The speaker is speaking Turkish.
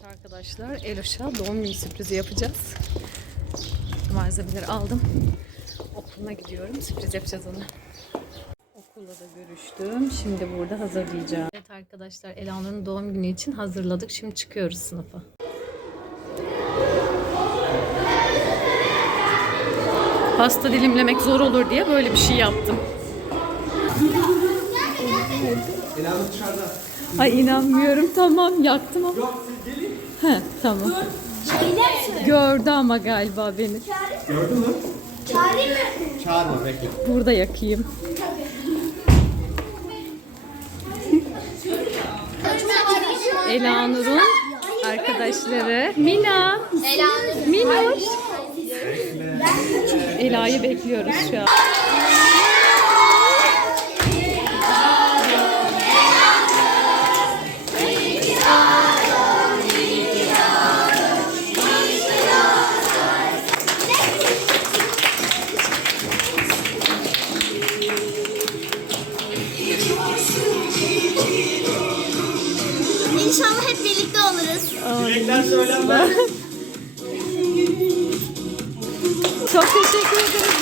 Evet arkadaşlar Eloş'a doğum günü sürprizi yapacağız. Malzemeleri aldım. Okuluna gidiyorum. Sürpriz yapacağız ona. Okulla da görüştüm. Şimdi burada hazırlayacağım. Evet arkadaşlar Elanur'un doğum günü için hazırladık. Şimdi çıkıyoruz sınıfa. Pasta dilimlemek zor olur diye böyle bir şey yaptım. Elanur dışarıda. Ay inanmıyorum. Tamam yaktım ama. Yok siz gelin. He tamam. Gördü ama galiba beni. Gördün mü? Çağırayım mı? Çağırma bekle. Burada yakayım. Elanur'un arkadaşları. Mina. Minoş. Ela'yı bekliyoruz şu an. İnşallah hep birlikte oluruz. Dilekler söylenmez. Çok teşekkür ederim.